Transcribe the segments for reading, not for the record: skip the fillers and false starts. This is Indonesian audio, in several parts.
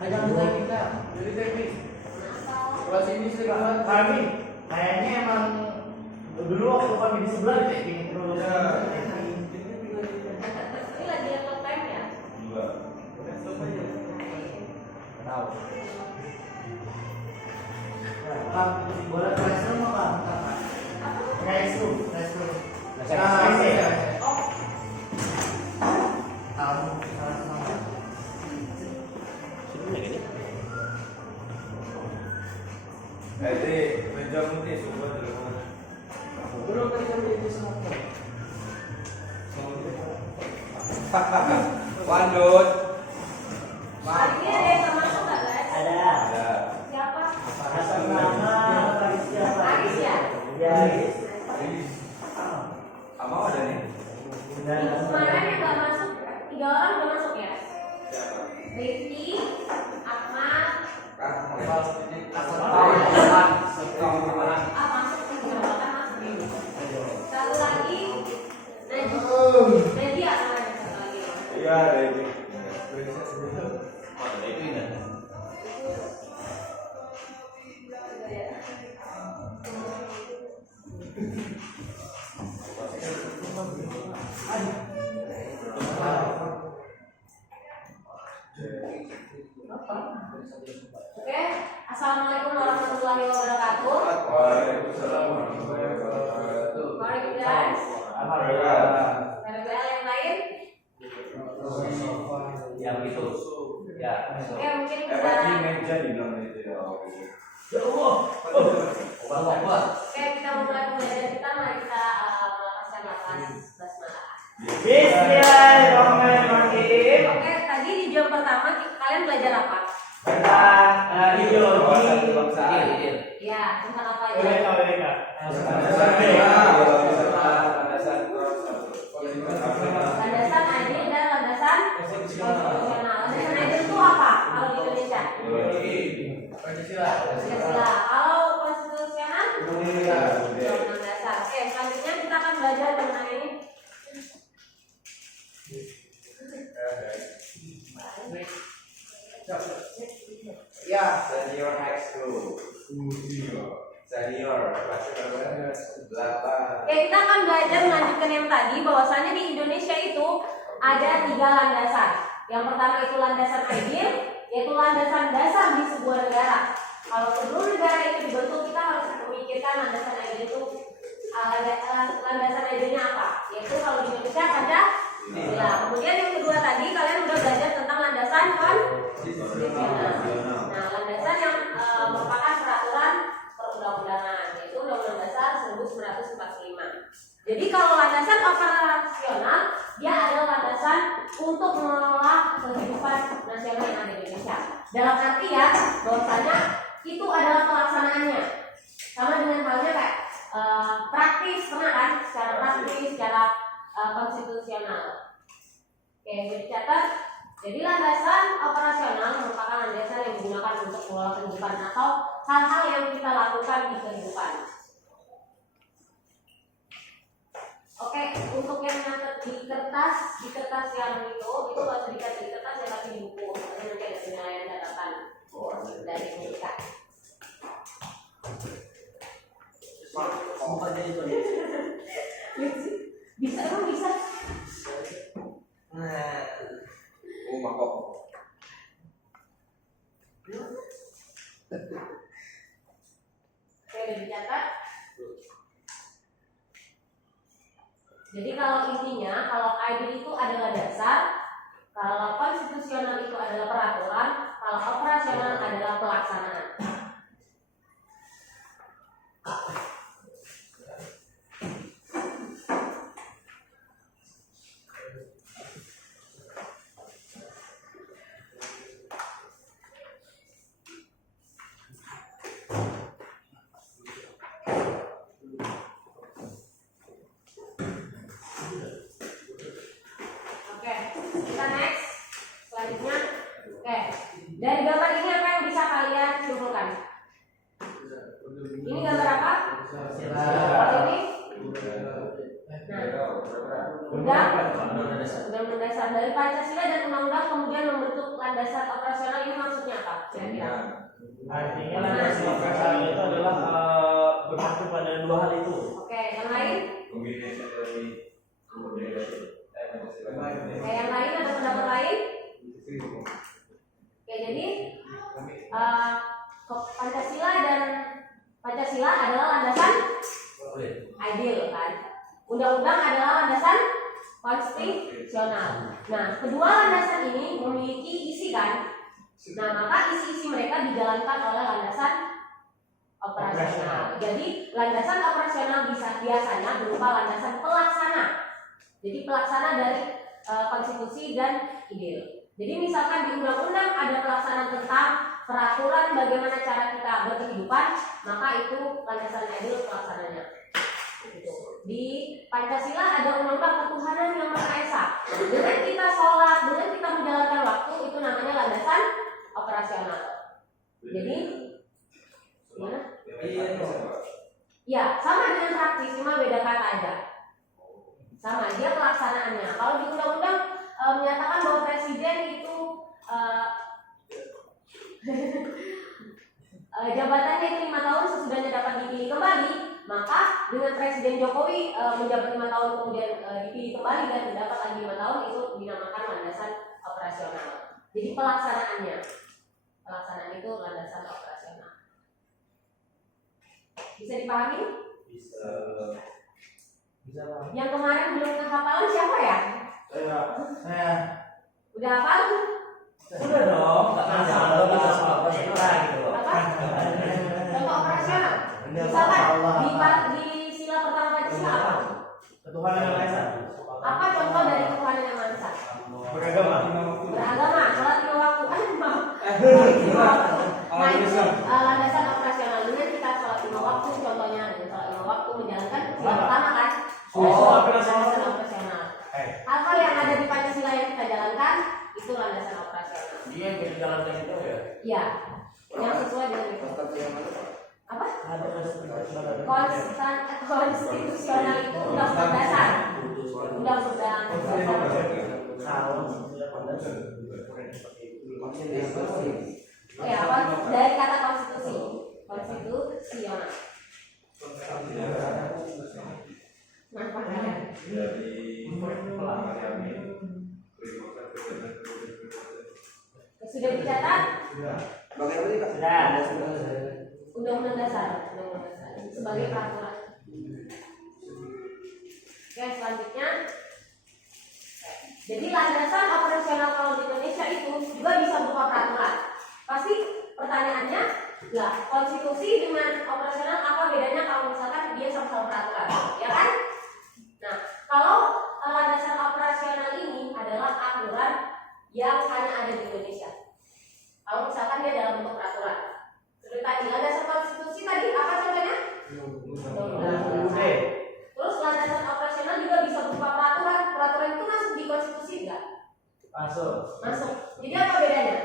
Jangan kita. Jadi teknik. Kelas ini sekarang kami kayaknya emang dulu waktu kami di sebelah di teknik terus. Ini lagi yang nge-time ya? Enggak. Tahu. Bang, boleh classroom apa? Classroom. Oh, Tahu salah sama. Jadi meja putih coba dulu. Belum tadi kan itu semua. Wandut. hari ini ada yang termasuk nggak guys? Ada. Ada. Siapa? Hasan Rama, Aris siapa? Aris ya? Ya, Aris. Amal ada nih. Minggu kemarin yang nggak masuk 3 orang udah masuk ya? Siapa? Rifki, Ahmad, Kak. masuk satu lagi Nadia namanya satu lagi. Iya, ada ini. Oke, assalamualaikum warahmatullahi wabarakatuh. Waalaikumsalam warahmatullahi wabarakatuh. Mari guys. Alhamdulillah. Ada yang lain? Yang itu. Ya. Oke, mungkin Tadi kita meja dibilang itu ya. Ya Allah. Allah. Oke, kita mulai pembelajaran kita. Mari kita melepaskan nafas basmalah. Bismillahirrahmanirrahim. Oke, tadi di jam pertama kalian belajar apa? Tentang ideologi. Ya, tentang apa aja? Landasan adil dan landasan konstitusional. Landasan adil itu apa kalau di Indonesia? Pancasila. Kalau konstitusional? Undang-undang dasar. Oke, selanjutnya kita akan belajar mengenai Ya, senior high school. Senior, kelas berapa? 8. Oke, kita akan belajar melanjutkan yang tadi bahwasannya di Indonesia itu ada 3 landasan. Yang pertama itu landasan adil, yaitu landasan dasar di sebuah negara. Kalau sebelum negara itu dibentuk, kita harus memikirkan landasan adil itu landasan adilnya apa? Yaitu kalau di Indonesia ada. Kemudian yang kedua tadi kalian udah belajar tentang landasan konstitusional. Nah, landasan yang merupakan peraturan perundang-undangan, yaitu Undang-Undang Dasar 1945. Jadi kalau landasan operasional, dia adalah landasan untuk mengelola kehidupan nasional yang ada di Indonesia. Dalam artian bahwasanya itu adalah pelaksanaannya. Sama dengan halnya kayak praktis, pernah kan? Secara praktis, secara konstitusional. Oke, dicatat. Jadi landasan operasional merupakan landasan yang digunakan untuk mengelola kehidupan atau hal-hal yang kita lakukan di kehidupan. Oke, untuk yang nyatet di kertas yang itu gak usah dicat di kertas ya, tapi di buku. Karena nanti ada penilaian catatan dari kita. Bisa, emang bisa. Makok. Oke, udah dicatat. Jadi kalau intinya, kalau adil itu adalah dasar, kalau konstitusional itu adalah peraturan, kalau operasional adalah pelaksanaan. Oke, kita next. Selanjutnya, oke. Dari gambar ini apa yang bisa kalian simpulkan? Ini gambar apa? Ini? Nah, undang-undang dasar dari Pancasila dan undang-undang kemudian membentuk landasan operasional ini maksudnya apa? Kira-kira? Artinya landasan operasional itu adalah berpacu pada dua hal itu. Oke, yang lain? Kombinasi dari Oke, yang lain ada pendapat lain? Oke, jadi Pancasila adalah landasan ideal kan. Undang-undang adalah landasan konstitusional. Nah, kedua landasan ini memiliki isi kan. Nah, maka isi-isi mereka dijalankan oleh landasan operasional. Jadi, landasan operasional biasanya berupa landasan pelaksana. Jadi, pelaksana dari konstitusi dan ideal. Jadi, misalkan di undang-undang ada pelaksanaan tentang peraturan bagaimana cara kita berkehidupan, maka itu landasan ideal pelaksananya. Gitu. Di Pancasila ada undang-undang ketuhanan yang Maha Esa. Dengan kita sholat, dengan kita menjalankan waktu, itu namanya landasan operasional. Jadi, gimana? Ya, sama dengan praktis, cuma beda kata aja. Sama, dia pelaksanaannya. Kalau di undang-undang menyatakan bahwa presiden itu jabatannya itu 5 tahun sesudahnya dapat dipilih kembali, maka dengan Presiden Jokowi menjabat 5 tahun kemudian dipilih kembali dan mendapat lagi 5 tahun, itu dinamakan landasan operasional. Jadi pelaksanaan itu landasan operasional. Bisa dipahami? Bisa. Yang kemarin belum kehafalan siapa ya? Saya. Udah hafal? Sudah dong, karena jangan kita soal kita gitu loh. Apa? Contoh operasional. Misalkan di sila pertama Pancasila apa? Ketuhanan yang Maha Esa. Apa contoh dari ketuhanan yang Maha Esa? Beragama. Beragama, sholat 5 waktu. Nah, itu landasan operasional. Dengan kita sholat 5 waktu, contohnya dengan sholat 5 waktu menjalankan sila pertama kan? Landasan operasional. Apa yang ada di Pancasila yang kita jalankan itu landasan operasional. Dia yang kita jalankan itu ya. Iya. Yang sesuai dengan itu. Apa? Konstitusional itu undang-undang dasar. Undang-undang ya, dari kata konstitusi. Konstitusional. Sudah dicatat? Undang-undang dasar sebagai peraturan. Oke, selanjutnya. Jadi landasan operasional kalau di Indonesia itu juga bisa berupa peraturan. Pasti pertanyaannya, lah konstitusi dengan operasional apa bedanya kalau misalkan dia sama-sama peraturan, ya kan? Nah, kalau landasan operasional ini adalah aturan yang hanya ada di Indonesia. Kalau misalkan dia dalam bentuk peraturan. Seperti tadi, landasan konstitusi tadi apa contohnya? Terus landasan operasional juga bisa berupa peraturan. Peraturan itu masuk di konstitusi enggak? Masuk. Jadi apa bedanya?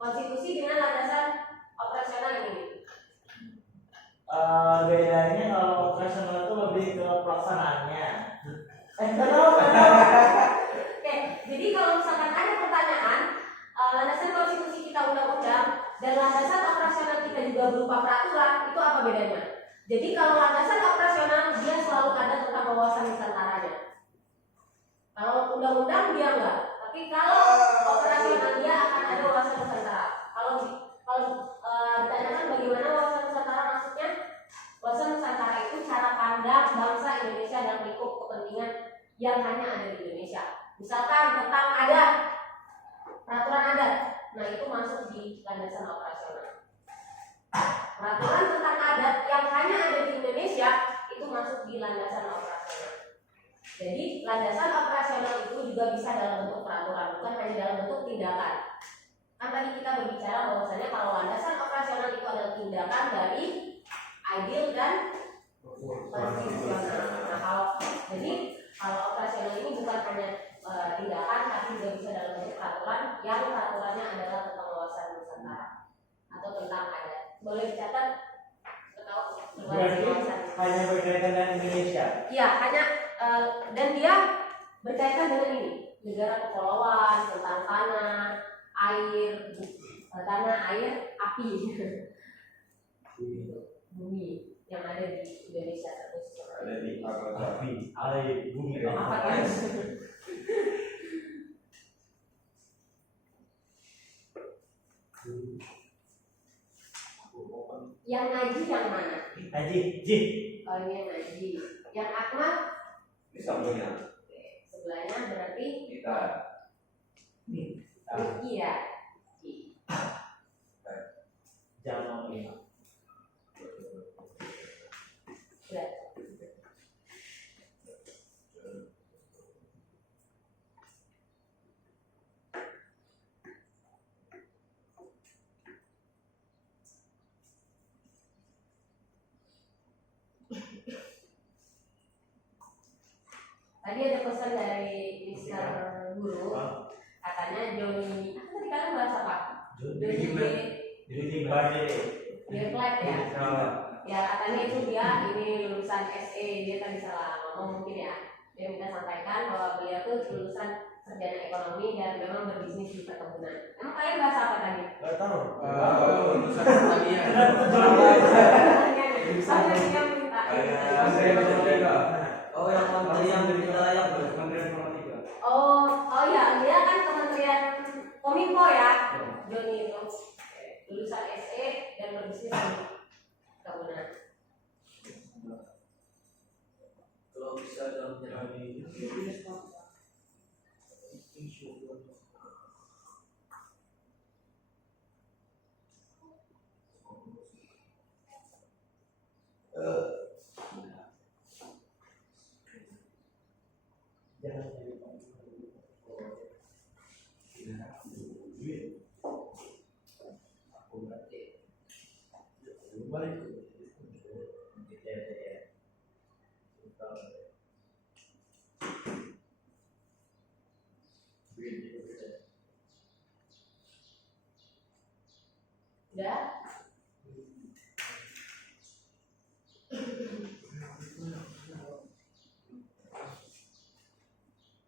Konstitusi dengan landasan operasional ini. Bedanya kalau operasional itu lebih ke pelaksanaannya. Oke, jadi kalau misalkan ada pertanyaan, landasan konstitusi kita undang-undang dan landasan operasional kita juga berupa peraturan, itu apa bedanya? Jadi kalau landasan operasional dia selalu ada tentang wawasan nusantaranya. Kalau undang-undang dia enggak, tapi kalau operasional dia akan ada wawasan nusantara. Kalau ditanyakan bagaimana wawasan nusantara maksudnya? Wawasan nusantara itu cara pandang bangsa Indonesia dalam lingkup kepentingan yang hanya ada di Indonesia. Misalkan tentang adat, peraturan adat, nah itu masuk di landasan operasional. Peraturan tentang adat yang hanya ada di Indonesia itu masuk di landasan operasional. Jadi landasan operasional itu juga bisa dalam bentuk peraturan, bukan hanya dalam bentuk tindakan. Kan tadi kita berbicara bahwasanya kalau landasan operasional itu adalah tindakan dari ideal dan konstitusional. Nah, kalau operasional ini bukan hanya tindakan, tapi juga bisa dalam bentuk peraturan yang peraturannya adalah tentang wawasan nusantara atau tentang adat. Boleh dicatat atau Berarti hanya berkaitan dengan Indonesia. Iya, hanya dan dia berkaitan dengan ini negara kepulauan, tentang tanah, air, tanah, air, api, bumi yang ada di Indonesia terkhusus. Ada di apa? Api, air, bumi, Apa kan? Yang ngaji yang mana? Haji, Ji. Oh ini yang ngaji. Yang Akmal? Ini sambungnya. Oke, sebelahnya berarti Kita. Rifki ya. Rifki. Jangan ini. Udah. Tadi ada pesan dari Mister Guru, katanya Joni, tadi kalian bahas apa? Joni Jadi banyak. Dirklet ya? Ya katanya itu dia ini lulusan SE, dia tadi salah ngomong mungkin ya. Dia minta sampaikan bahwa beliau tuh lulusan sarjana ekonomi dan memang berbisnis di perkebunan. Emang kalian bahas apa tadi? Gak tahu. Lulusan pertanian. Soalnya dia minta. Oh, yang kementerian dari wilayah, Kementerian Informatika. Oh ya, dia kan Kementerian Kominfo ya, Joni itu lulusan SE dan berbisnis di perkebunan. Kalau bisa dalam ini. Jangan Udah?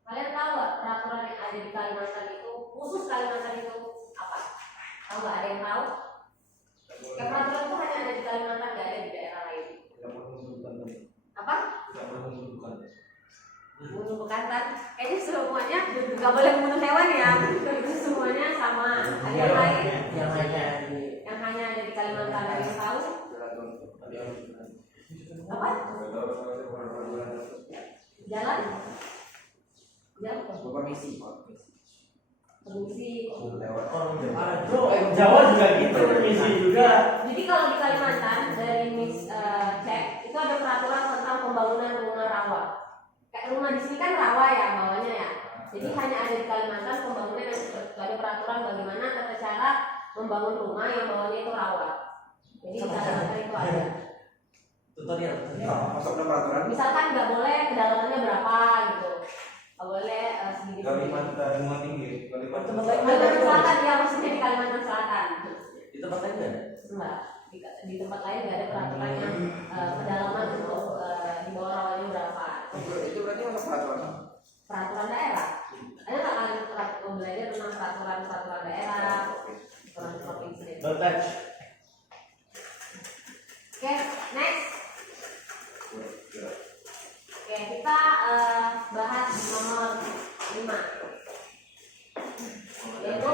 Kalian tahu nggak peraturan yang ada di Kalimantan itu, khusus Kalimantan itu apa? Tahu nggak, ada yang tahu? Ya, peraturan itu hanya ada di Kalimantan, nggak ada di daerah lain. Apa? Bunuh bekantan. Kayaknya semuanya nggak boleh bunuh hewan ya. Itu semuanya sama. Ada yang lain? Yang hanya ada di Kalimantan, ada yang tahu? Apa? Jalan? Permisi. Permisi. Jawa juga gitu, permisi juga. Jadi kalau di Kalimantan dari Miss cek itu ada peraturan tentang pembangunan rumah rawa. Kayak rumah di sini kan rawa ya bawahnya ya. Jadi hanya ada di Kalimantan pembangunan yang ada peraturan bagaimana tata cara membangun rumah yang bawahnya itu rawa. Jadi di Kalimantan itu ada. Tutorial. Masuk dalam peraturan. Misalkan nggak boleh kedalamannya berapa gitu. Nggak boleh segini. Kalimantan Bunga Tinggi. Kalimantan Kalimantan Selatan ya, maksudnya di Kalimantan Selatan. Itu tempat lain nggak? Enggak, di tempat lain nggak ada peraturannya kedalaman untuk di bawah rawanya berapa. Itu berarti masuk peraturan. Peraturan daerah. Ada nggak kalian belajar tentang peraturan daerah, peraturan provinsi? Don't touch. Oke, next. Oke, kita bahas nomor 5. Yaitu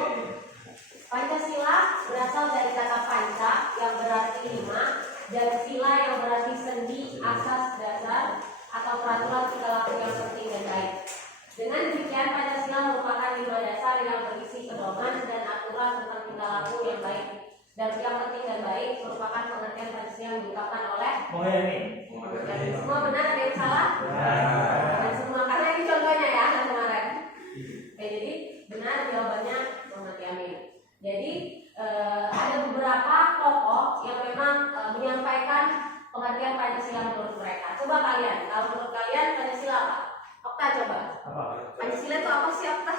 Pancasila berasal dari kata panca yang berarti 5 dan sila yang berarti sendi, asas, dasar atau peraturan tingkah laku yang penting dan baik. Dengan demikian Pancasila merupakan 5 dasar yang berisi pedoman dan aturan tentang tingkah laku yang baik dan yang penting dan baik merupakan pengertian Pancasila yang diungkapkan oleh semua benar, ada yang salah? Dan semua, karena ini contohnya ya yang kemarin. Oke, jadi benar jawabannya Muhammad Yamin. Jadi ada beberapa tokoh yang memang menyampaikan pengertian Pancasila menurut mereka. Coba kalian, kalau menurut kalian Pancasila apa? Okta coba. Apa? Pancasila itu apa sih Okta?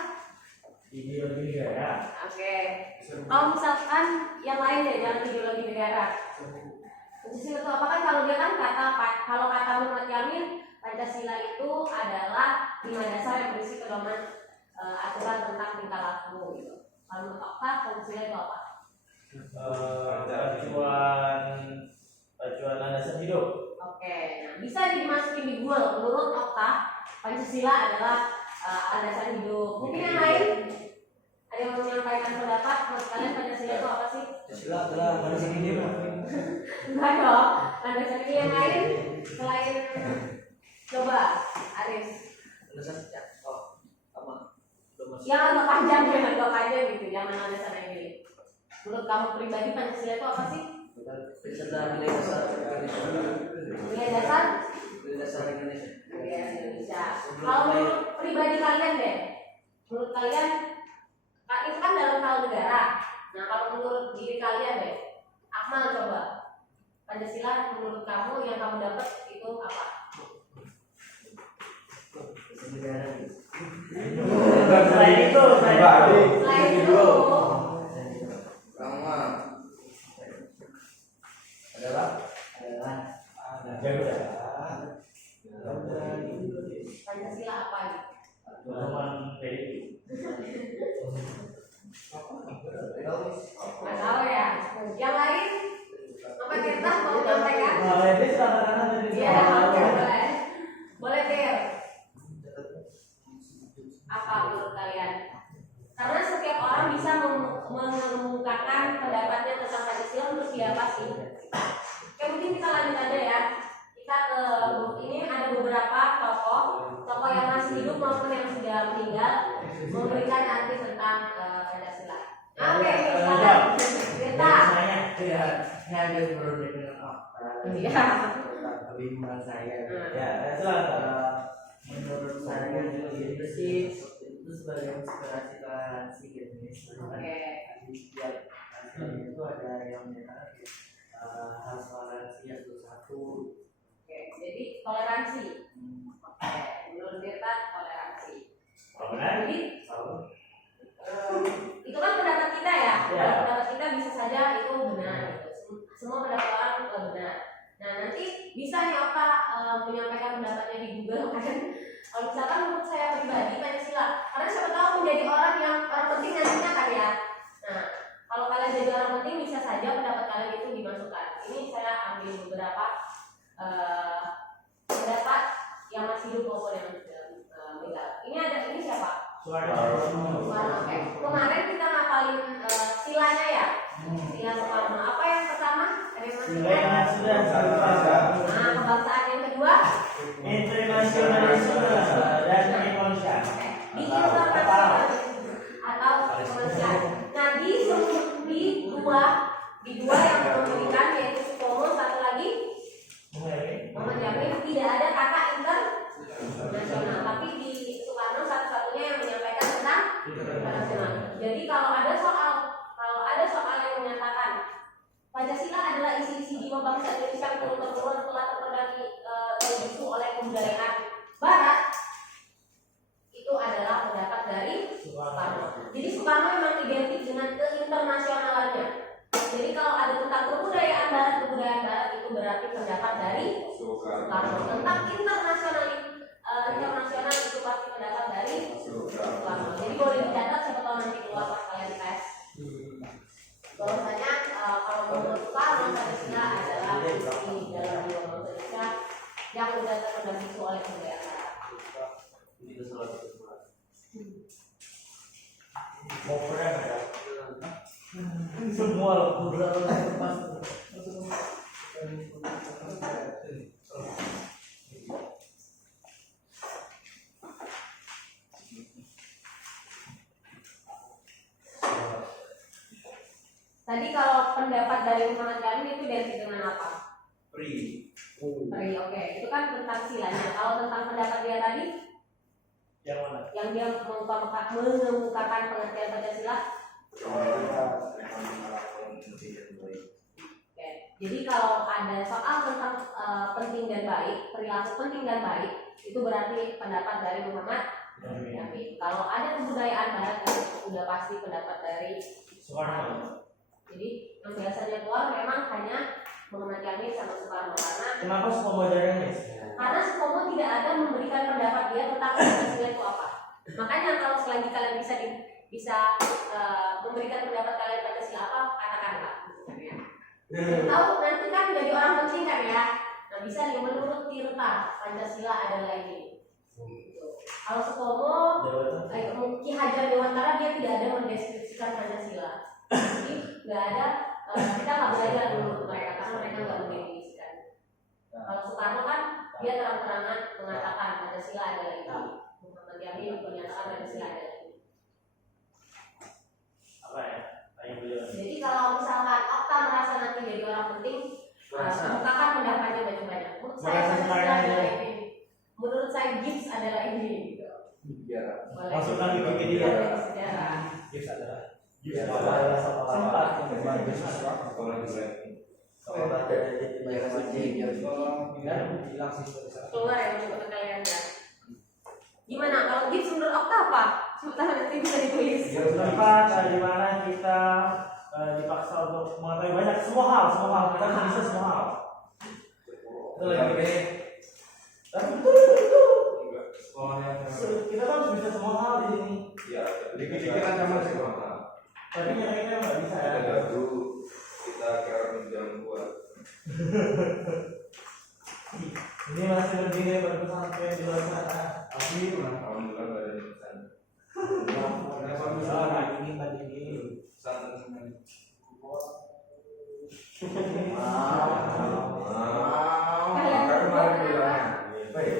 Ideologi negara. Oke. Kalau misalkan yang lain deh, jangan ideologi negara. Pancasila itu apa kan? Kalau dia kan kalau kata Muhammad Yamin, Pancasila itu adalah 5 dasar yang berisi pedoman aturan tentang tingkah laku gitu. Kalau menurut Okta, Pancasila itu apa? Acuan landasan hidup. Oke, nah bisa dimasukin di Google. Menurut Okta, Pancasila adalah landasan hidup. Mungkin yang lain ada yang mau menyampaikan pendapat? Menurut kalian Pancasila itu apa sih? Pancasila adalah landasan hidup. Enggak dong. Landasan hidup yang lain selain coba Aris. Landasan ya. Oh, sama. Yang agak panjang gitu. Jangan landasan yang ini. Menurut kamu pribadi Pancasila itu apa sih? Pancasila nilai dasar Indonesia. Nilai dasar Nilai dasar Indonesia. Indonesia. Kalau menurut pribadi kalian deh, menurut kalian itu kan dalam hal negara. Nah kalau menurut diri kalian deh, Akmal coba Pancasila menurut kamu yang kamu dapat itu apa? Selain itu, Selain itu, Pertama adalah Pancasila apa ini? Pedoman PDI. Nggak tahu ya. Yang lain? Apa kita mau menyampaikan? Iya, boleh. Boleh Tir. Apa menurut kalian? Karena setiap orang bisa mengemukakan pendapatnya tentang Pancasila untuk siapa sih? Oke, mungkin kita lanjut aja ya. Kita ke ini ada beberapa tokoh yang masih hidup maupun yang sudah meninggal memberikan arti tentang Pancasila. Oke, silakan. Kita. Ini agak berbeda dengan Iya. kebingungan saya. Ya, Menurut saya jadi bersih itu sebagai inspirasi toleransi gitu ya. Oke. Di setiap itu ada yang menyatakan harus toleransi yang satu. Oke, jadi toleransi. Oke, menurut kita toleransi. Jadi itu kan pendapat kita ya. Pendapat kita bisa saja itu benar. Gitu. Semua pendapat orang itu benar. Nah nanti bisa nih Okta menyampaikan pendapatnya di Google kan. Kalau misalkan menurut saya pribadi Pancasila, karena siapa tahu menjadi orang penting nantinya kan ya. Nah kalau kalian jadi orang penting bisa saja pendapat kalian itu dimasukkan. Ini saya ambil beberapa pendapat yang masih hidup maupun yang sudah meninggal. Ini siapa? Soekarno. Oke. Kemarin kita ngapalin silanya ya. Sila Soekarno. Apa yang pertama? Sila sudah. Nah, kebangsaan yang kedua? Internasionalisme dan kemanusiaan. Di internasional atau kemanusiaan. Nah, di dua yang memberikan yaitu Sutomo, satu lagi Muhammad Yamin, tidak ada kata internasional, tapi di Soekarno satu-satunya yang menyampaikan tentang internasional. Jadi kalau ada soal yang menyatakan Pancasila adalah isi-isi jiwa bangsa Indonesia yang turun-temurun telah terperdaki begitu oleh kebudayaan Barat, itu adalah pendapat dari Soekarno. Jadi Soekarno memang identik dengan keinternasionalannya. Jadi kalau ada tentang kebudayaan Barat itu berarti pendapat dari Soekarno. Tentang internasional itu pasti pendapat dari Soekarno. Jadi boleh dicatat siapa tahu nanti keluar pas kalian tes. Bahwasanya kalau menurut Soekarno Pancasila adalah isi dalam jiwa bangsa Indonesia yang sudah terperdaki oleh kebudayaan Barat. Mau perang ada? Semua beberapa lepas. Tadi kalau pendapat dari Muhammad Yamin itu identik dengan apa? Pri. Oke. Itu kan tentang silanya. Kalau tentang pendapat dia tadi, Yang mana? yang dia mengemukakan pengertian Pancasila. Oke. Jadi kalau ada soal tentang penting dan baik, perilaku penting dan baik, itu berarti pendapat dari Muhammad Yamin. Kalau ada kebudayaan Barat, itu sudah pasti pendapat dari Soekarno. Jadi yang biasanya keluar memang hanya Muhammad Yamin sama Soekarno Kenapa semua modern? karena Sutomo tidak ada memberikan pendapat dia tentang Pancasila itu apa. Makanya kalau selanjutnya kalian bisa memberikan pendapat kalian Pancasila apa, katakanlah. Tahu nanti kan jadi orang penting kan ya. Nah bisa nih menurut Tirta Pancasila adalah ini. Kalau Sutomo, Ki Hajar Dewantara dia tidak ada mendeskripsikan Pancasila. Jadi nggak ada, kita nggak belajar menurut mereka karena mereka nggak mendefinisikan. Kalau Soekarno kan dia terang-terangan mengatakan Pancasila adalah ini. Muhammad Yamin menyatakan Pancasila adalah ini. Apa ya? Tanya beliau. Jadi kalau misalkan Okta merasa nanti jadi orang penting, kemukakan pendapatnya banyak-banyak. Menurut saya Pancasila adalah ini. Menurut saya Gibbs adalah ini. Masukkan di Wikipedia. Sejarah. Gibbs adalah. Keluar ya untuk kalian ya. Gimana kalau Gibbs menurut Okta apa? Sementara nanti bisa ditulis. Tempat di mana kita dipaksa untuk mengetahui banyak semua hal kita bisa semua hal. Itu lagi gini. Tapi betul. Kita kan harus bisa semua hal di sini. Ya, di pikiran sama semua hal. Tapi nyatanya nggak bisa ya. Kita kira menjam buat. Ini masih lebih dari berpesantren di luar sana. Asli pernah. Alhamdulillah nggak ada pesan. Ini tadi ini. Pesan semuanya. Kalian Kemarin bilangnya. Baik.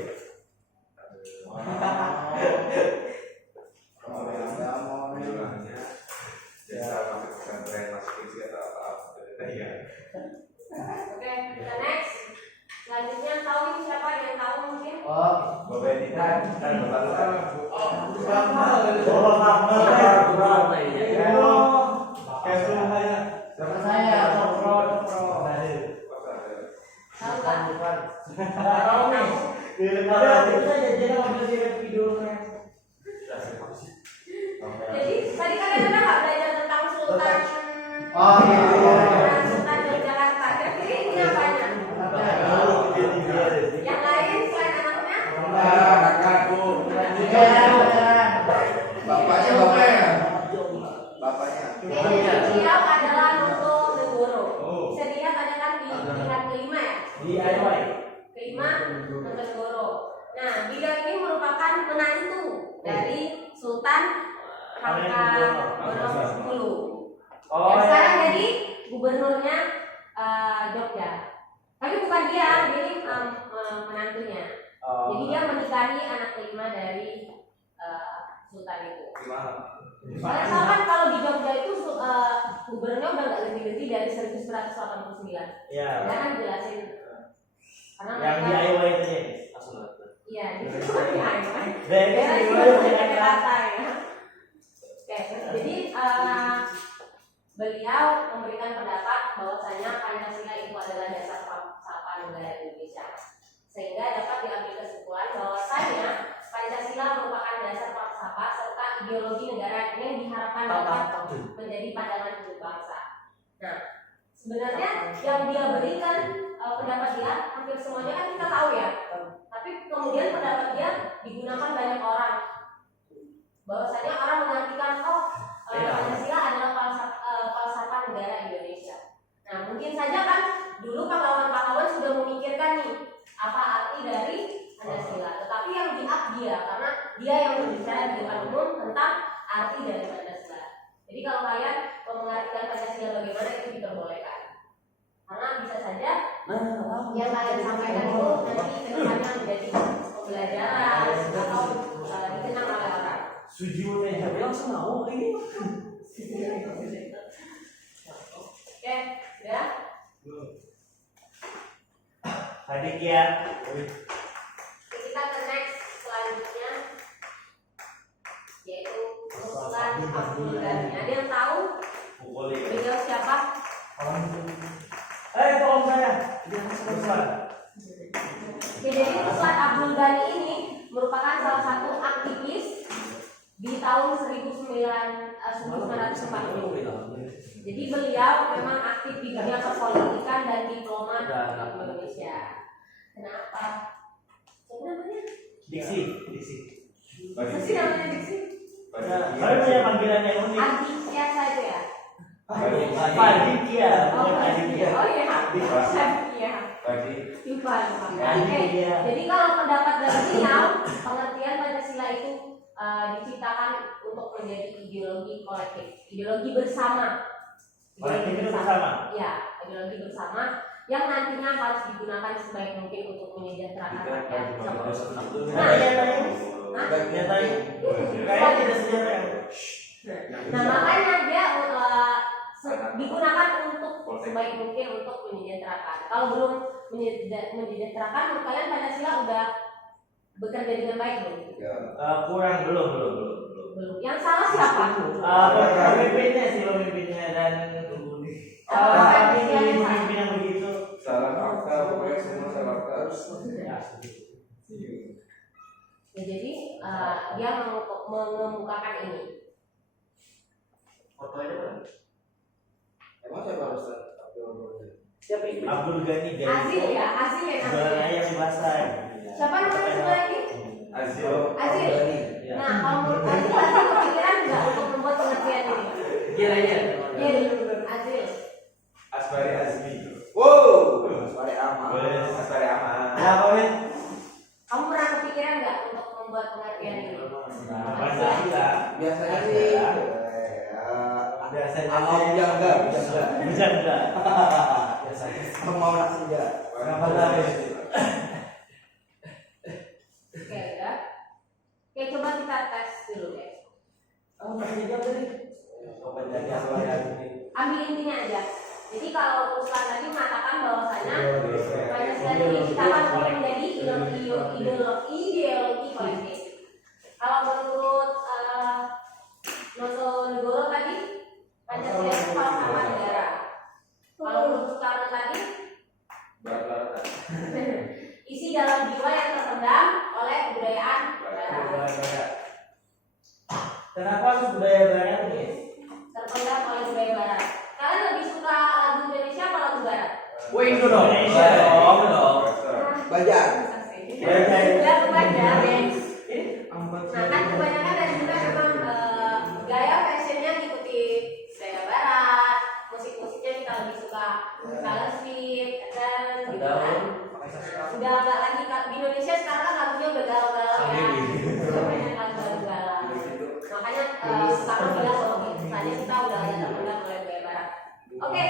Bilangnya. Jasa masuk pesantren masuk ke sini atau apa? Ya. Oke, kita next. Selanjutnya tahu ini siapa yang tahu mungkin? Bapak Edita dan Bapak Luka. Tahu nggak? Jadi tadi kalian udah nggak belajar tentang Sultan Sultan Yogyakarta. Kira-kira ini apanya? Yang lain selain anaknya? Bapaknya. Beliau adalah Nontonegoro. Bisa dilihat ada kan di tingkat kelima ya? DIY. Kelima Nontonegoro. Nah, beliau ini merupakan menantu dari Sultan Hamengkubuwono X. Yang sekarang jadi gubernurnya Jogja. Tapi bukan dia ini menantunya. Jadi dia menikahi anak kelima dari Sultan itu. Soalnya kan kalau di Jogja itu gubernurnya udah nggak lebih-lebih dari 1989. Ya. Ya kan jelasin. Karena Yang mereka DIY itu ya. iya, itu DIY. DIY Kata ya. Oke, jadi beliau memberikan pendapat bahwasanya Pancasila itu adalah dasar falsafah negara Indonesia, sehingga dapat diambil kesimpulan bahwasanya Pancasila merupakan dasar falsafah serta ideologi negara yang diharapkan dapat menjadi pandangan hidup bangsa. Nah, sebenarnya yang dia berikan pendapat dia hampir semuanya kan kita tahu ya, tapi kemudian pendapat dia digunakan banyak orang. Bahwasanya orang mengartikan Pancasila adalah falsafah negara Indonesia. Nah, mungkin saja kan dulu pahlawan-pahlawan sudah memikirkan nih apa arti dari Pancasila. Tetapi yang di-up dia karena dia yang berbicara di depan umum tentang arti dari Pancasila. Jadi kalau kalian mau mengartikan Pancasila bagaimana itu diperbolehkan. Karena bisa saja yang kalian sampaikan itu nanti kedepannya menjadi pembelajaran atau dikenang oleh orang. Sujiwo teh langsung mau ini. Oke, udah. Tadi kia. Kita ke next selanjutnya, yaitu Sultan Abdul Ghani. Ada yang tahu beliau siapa? Tolong saya. Jadi Sultan Abdul Ghani ini merupakan salah satu aktivis di tahun 1940. Jadi beliau memang aktif di dunia perpolitikan dan diplomat di Indonesia. Kenapa? Sebenarnya Diksi. apa sih namanya diksi? Saya punya panggilan yang unik. Adi Biasa itu ya. Panitia, bukan panitia. Oh iya. Iya. Bagi Lupa. Panitia. Oke. Jadi kalau pendapat dari beliau, pengertian Pancasila itu diciptakan untuk menjadi ideologi kolektif, ideologi bersama. Kolektif itu bersama. Ya, ideologi bersama yang nantinya harus digunakan sebaik mungkin untuk menyejahterakan rakyat. Nah, iya tadi. Iya tadi. Kayak tidak sejarah yang. Nah, makanya dia digunakan untuk sebaik mungkin untuk menyejahterakan. Kalau belum menyejahterakan, menurut kalian Pancasila udah bekerja dengan baik belum? Kurang belum. Yang salah siapa? Pemimpinnya dan pemimpin yang begitu. salah akal, pokoknya semua salah akal. Ya, jadi dia mengemukakan ini. Fotonya mana? Emang siapa harus Siapa itu? Abdul Ghani Azil ya, Azil ya Jualan namanya. ayam di pasar. Siapa namanya sebelah lagi? Azil. Azil. Ya. Nah, kalau menurut Azil, Azil kepikiran nggak untuk membuat pengertian ini? Gila aja. Iya, Azil. Asbari Azmi. Wow, Asbari Aman. Asbari Aman. Apa Win? Kamu pernah kepikiran nggak untuk membuat pengertian ini? Pancasila. Biasanya sih Biasanya mau jaga. bercanda. Mau nak senja. Kenapa lagi? Oke, udah. Oke, coba kita tes dulu guys. Kamu masih jawab tadi? Coba jaga suara ini. Ambil intinya aja. Jadi kalau Ruslan tadi mengatakan bahwasanya Pancasila ini diciptakan untuk menjadi ideologi kolektif. Kalau menurut Notonegoro tadi Pancasila itu kalau sama negara. Kalau menurut Soekarno tadi Barat-baratan. isi dalam jiwa yang terpendam oleh kebudayaan barat. Kenapa harus budaya barat ini? Terpendam oleh budaya barat. Kalian lebih suka lagu Indonesia atau lagu barat? Wih, itu dong. Indonesia dong. Bajar. Lagu Bajar, guys. Nah, kan kebanyakan dari kita memang gaya fashionnya ngikuti gaya barat, musik-musiknya kita lebih suka Taylor Swift, dan gitu kan. Udah nggak lagi di Indonesia sekarang kan lagunya udah galau-galau ya. Banyak lagu-lagu galau. Makanya sekarang bilang kalau misalnya kita udah agak terpendam oleh gaya barat. Oke.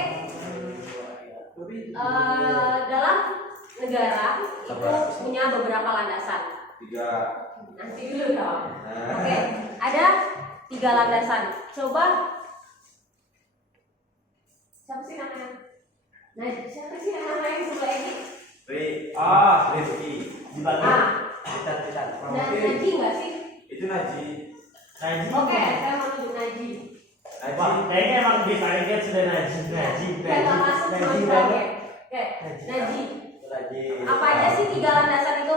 Dalam negara itu punya beberapa landasan. 3. Nanti dulu dong. Oke, ada 3 landasan. Coba siapa sih namanya? Nah, siapa sih namanya yang sebelah ini? Rifki. Dibagi. Kita. Naji nggak sih? Itu Naji. Naji. Oke, saya mau tunjuk Naji. Wah, kayaknya emang di target sudah Naji. Kita nggak masuk cuma target. Oke, Naji. Apa aja sih 3 landasan itu?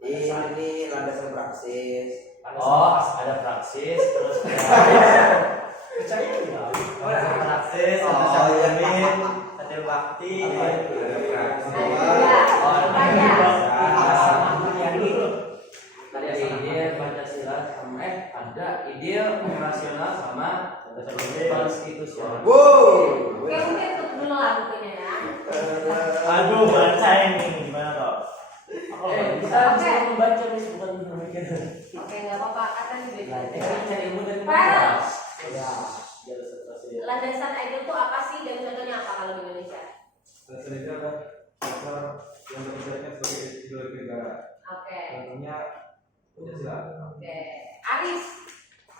Ini landasan praksis. Oh, ada praksis, terus percaya nggak? Ada praksis, ada salurin, ada bakti, Ada ide Pancasila sama ada ide operasional sama konstitusional. Oke, mungkin tutup dulu lah bukunya ya. Aduh, baca ini gimana toh? Kita membaca nih bukan memikir. Oke, nggak apa-apa, kata juga. Cari ilmu dan Farel, Ya, landasan ideal itu apa sih dan contohnya apa kalau di Indonesia? Dasar itu adalah dasar yang terpercaya sebagai ideologi negara. Oke. Contohnya Pancasila. Oke. Aris,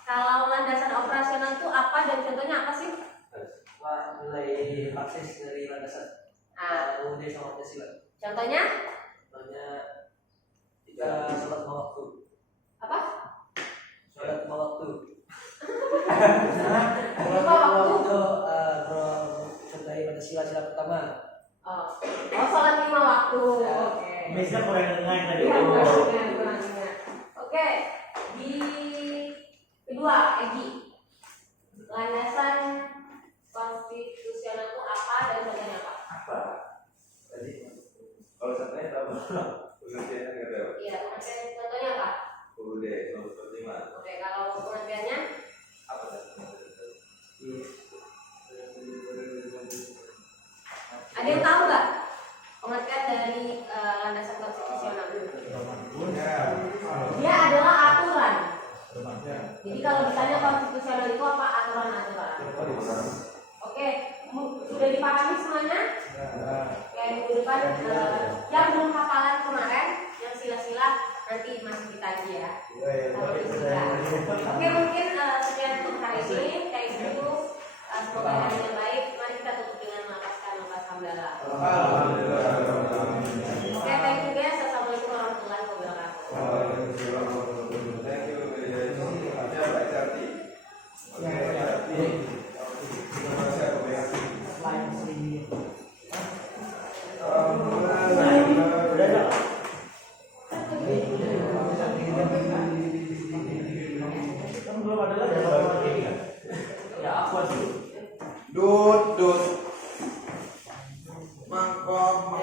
kalau landasan operasional itu apa dan contohnya apa sih? Nilai praksis dari landasan UUD sama Pancasila. Contohnya? Contohnya kita sholat lima waktu. Apa? Sholat lima waktu. Lima waktu. Contoh Pancasila sila pertama. Oh, sholat 5 waktu. Oke. Biasanya kurang dengar tadi. Iya, kurang ingat. Oke, di kedua, Egi. Landasan konstitusional itu apa dan contohnya apa? Apa? Tadi kalau satunya tahu. Pengertiannya nggak tahu. Iya, contohnya apa? UUD. Kalau seperti Jadi kalau ditanya konstitusional itu apa, aturan-aturan. Oke, sudah dipahami semuanya? Ya, minggu depan yang belum hafalan kemarin, yang sila-sila nanti masih dikaji ya. Oke, mungkin sekian untuk hari ini. Thank you. Semoga hari yang baik. Mari kita tutup dengan melafazkan lafaz hamdalah. Oke, thank you guys. Assalamualaikum warahmatullahi wabarakatuh. Thank you. Ya, Pak Jati. Belum ada lagi yang baru ini kan? Ya aku aja. Dut. Mangkok.